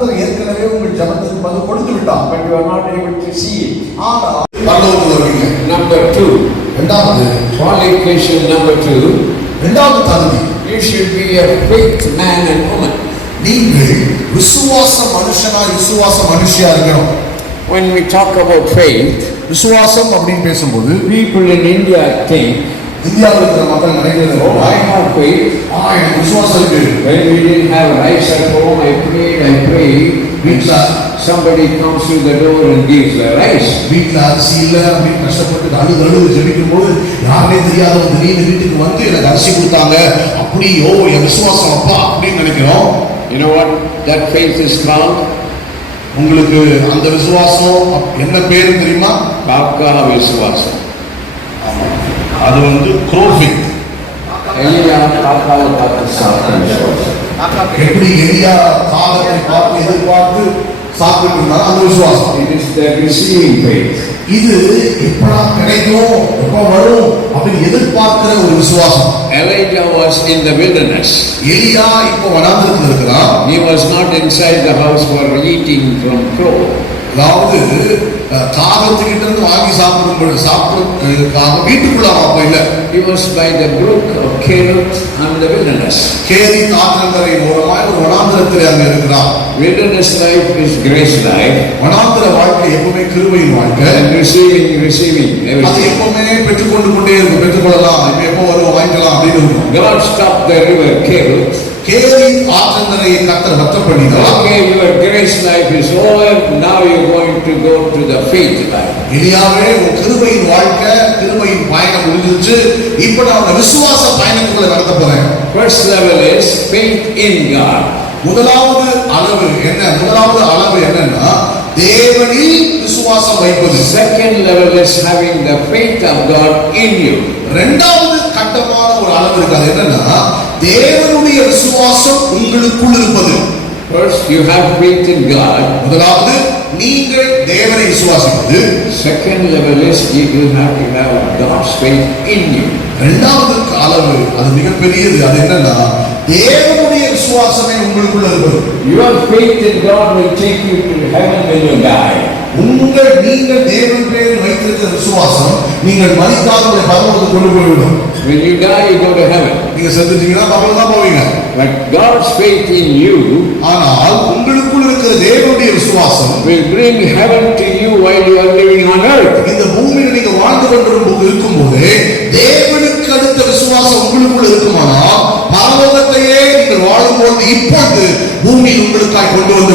கர்த்தர் ஏற்கனவே உங்கள் ஜபத்திற்கு பதில் கொடுத்து விட்டார் but you are not able to see it ஆனால் பரலோகத்துல நம்பர் 2 இரண்டாவது qualification number 2 இரண்டாவது தகுதி you should be a faith man and woman நீங்கள் விசுவாச மனுஷனா விசுவாச மனுஷியா இருக்கணும் when we talk about faith விசுவாசம் அப்படின்னு பேசும்போது people in india think இந்தியாவில் இருக்கிற மக்கள் நினைக்கிறது I have faith. ஆ எனக்கு விசுவாசம் இருக்கு When we didn't have rice at home, I prayed, I prayed. வீட்டுல Somebody comes through the door and gives the rice. வீட்டுல அரிசி இல்ல அப்படின்னு கஷ்டப்பட்டு அழுது அழுது ஜெபிக்கும் போது யாருனே தெரியாதவங்க திடீர்னு வீட்டுக்கு வந்து எனக்கு அரிசி கொடுத்தாங்க அப்படி ஓ என் விசுவாசம் அப்பா அப்படின்னு நினைக்கிறோம் You know what that faith is? உங்களுக்கு அந்த விசுவாசம் என்ன பேரு தெரியுமா Bhakka Viswasa. அது வந்து Eliya Bhakka Viswasa. எப்படி எலியா காலத்தை பார்த்து எதிர்பார்த்து சாப்பிட்டு இருந்தாலும் அந்த விசுவாசம். இது எப்படா கிடைக்கும் எப்ப வரும் அப்படின்னு எதிர்பார்க்கிற ஒரு விசுவாசம் Elijah was in the wilderness. எலியா இப்போ வனாந்திரத்தில் இருக்கிறான் He was not inside the house for eating from crow. அதாவது அஹ், காகத்துக்கிட்ட இருந்து வாங்கி சாப்பிடும் சாப்பிடுறதுக்காக வீட்டுக்குள்ள அப்ப இல்ல. He was by the brook of Kerut and the wilderness. கேரி தாக்கங்கரை மூலமாய் ஒரு வனாந்திரத்தில் அங்க இருக்கிறான். Wilderness life is grace life. வனாந்திர வாழ்க்கை எப்பவுமே கிருபையின் வாழ்க்கை. Receiving, receiving அது. எப்பவுமே பெற்றுக்கொண்டு கொண்டே இருக்கும். பெற்றுக்கொள்ளலாம். எப்போ வரும் வாங்கிக்கலாம் அப்படின்னு God stopped the river Kerut. கேரி ஆற்றங்கரையை கத்தர் வற்ற பண்ணினார் Okay, your grace life is over. Now you're going to go to the faith life. எலியாவே உன் கிருபையின் வாழ்க்கை கிருபையின் பயணம் முடிஞ்சிருச்சு இப்ப நான் விசுவாச பயணத்துக்குள்ள நடத்த போறேன் First level is faith in God. முதலாவது அளவு என்ன முதலாவது அளவு என்னன்னா தேவனில் விசுவாசம் வைப்பது Second level is having the faith of God in you. இரண்டாவது கட்டமான ஒரு அளவு இருக்கு அது என்னன்னா தேவனுடைய விசுவாசம் உங்களுக்குள் இருப்பது First, you have faith in God. முதலாவது நீங்கள் தேவனை விசுவாசிப்பது Second level is you you have to have God's faith in you. இரண்டாவது அளவு அது மிகப்பெரியது அது என்னன்னா தேவனுடைய விசுவாசமே உங்களுக்குள்ள இருப்பது Your faith in God will take you to heaven when you die. உங்கள் நீங்கள் தேவன் பேரில் வைத்திருக்கிற விசுவாசம் நீங்கள் உங்களை பரலோகத்துக்கு கொண்டு போய்விடும் When you die, you go to heaven. நீங்க செத்துட்டீங்கன்னா பரலோகம் தான் போவீங்க. But God's faith in you ஆனால் உங்களுக்குள் இருக்கிற தேவனுடைய விசுவாசம் will bring heaven to you while you are living on earth. இந்த பூமியில நீங்க வாழ்ந்து கொண்டிருக்கும் இருக்கும்போது தேவனுக்கு அடுத்த விசுவாசம் உங்களுக்குள்ள இருக்குமானால் பரலோகத்தையே நீங்கள் வாழும்போது இப்பொழுது பூமியில் உங்களுக்காய் கொண்டு வந்து